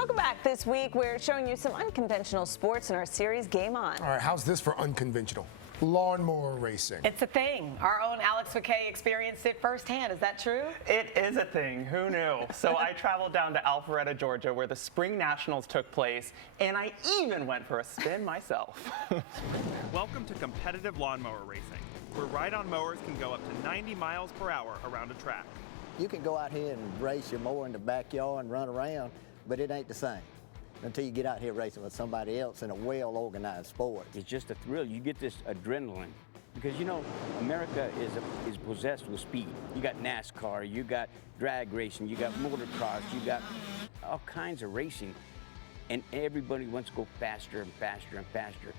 Welcome back. This week, we're showing you some unconventional sports in our series Game On. All right, how's this for unconventional? Lawnmower racing. It's a thing. Our own Alex Ficquette experienced it firsthand. Is that true? It is a thing. Who knew? So I traveled down to Alpharetta, Georgia, where the Spring Nationals took place, and I even went for a spin myself. Welcome to competitive lawnmower racing, where ride-on mowers can go up to 90 miles per hour around a track. You can go out here and race your mower in the backyard and run around, but it ain't the same until you get out here racing with somebody else in a well-organized sport. It's just a thrill. You get this adrenaline because, you know, America is possessed with speed. You got NASCAR, you got drag racing, you got motocross, you got all kinds of racing, and everybody wants to go faster and faster and faster.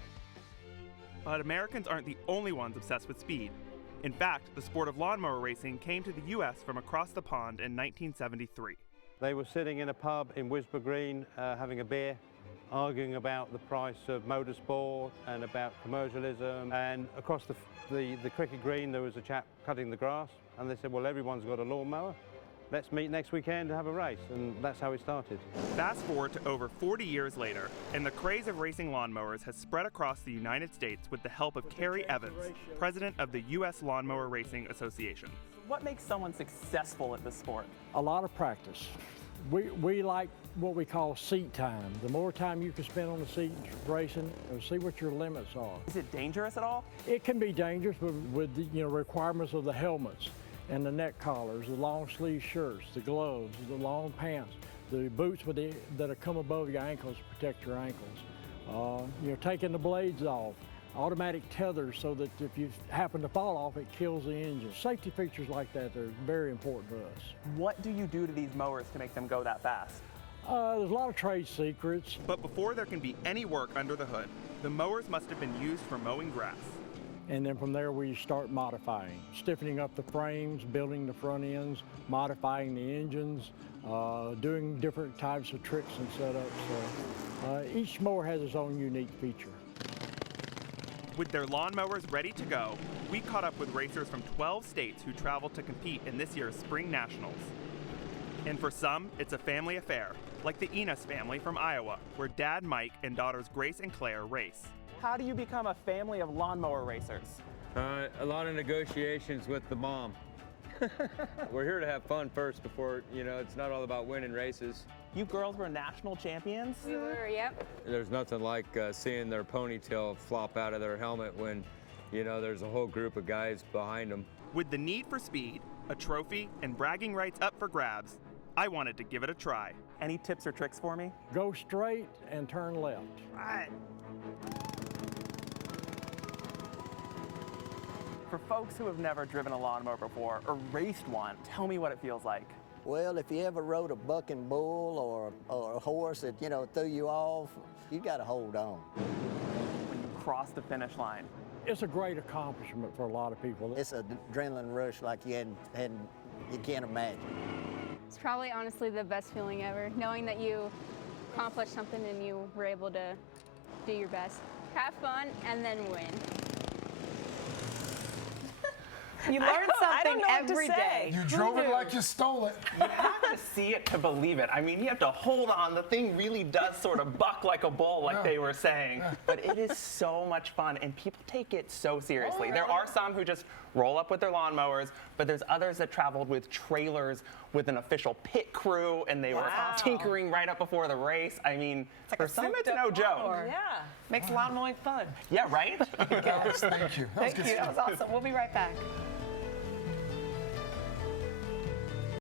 But Americans aren't the only ones obsessed with speed. In fact, the sport of lawnmower racing came to the U.S. from across the pond in 1973. They were sitting in a pub in Wisborough Green having a beer, arguing about the price of motorsport and about commercialism. And across the cricket green there was a chap cutting the grass, and they said, well, everyone's got a lawnmower. Let's meet next weekend to have a race, and that's how it started. Fast forward to over 40 years later, and the craze of racing lawnmowers has spread across the United States with the help of Kerry Evans, president of the U.S. Lawnmower Racing Association. What makes someone successful at this sport? A lot of practice. We like what we call seat time. The more time you can spend on the seat racing, see what your limits are. Is it dangerous at all? It can be dangerous with the requirements of the helmets and the neck collars, the long sleeve shirts, the gloves, the long pants, the boots that come above your ankles to protect your ankles. Taking the blades off, automatic tethers so that if you happen to fall off, it kills the engine. Safety features like that are very important to us. What do you do to these mowers to make them go that fast? There's a lot of trade secrets. But before there can be any work under the hood, the mowers must have been used for mowing grass. And then from there we start modifying, stiffening up the frames, building the front ends, modifying the engines, doing different types of tricks and setups. So each mower has its own unique feature. With their lawnmowers ready to go, we caught up with racers from 12 states who traveled to compete in this year's Spring Nationals. And for some, it's a family affair, like the Enos family from Iowa, where Dad Mike and daughters Grace and Claire race. How do you become a family of lawnmower racers? A lot of negotiations with the mom. We're here to have fun first before, it's not all about winning races. You girls were national champions? We were, yep. There's nothing like seeing their ponytail flop out of their helmet when, there's a whole group of guys behind them. With the need for speed, a trophy, and bragging rights up for grabs, I wanted to give it a try. Any tips or tricks for me? Go straight and turn left. Right. For folks who have never driven a lawnmower before or raced one, tell me what it feels like. Well, if you ever rode a bucking bull or a horse that, threw you off, you got to hold on. When you cross the finish line. It's a great accomplishment for a lot of people. It's an adrenaline rush like you can't imagine. It's probably honestly the best feeling ever, knowing that you accomplished something and you were able to do your best. Have fun and then win. You learn something every day. You drove it like you stole it. You have to see it to believe it. I mean, you have to hold on. The thing really does sort of buck like a bull, like they were saying. But it is so much fun, and people take it so seriously. There are some who just roll up with their lawnmowers, but there's others that traveled with trailers with an official pit crew, and they were tinkering right up before the race. I mean, for some, it's no joke. Yeah. Makes lawn mowing fun. Yeah, right? Thank you. Thank you. That was awesome. We'll be right back.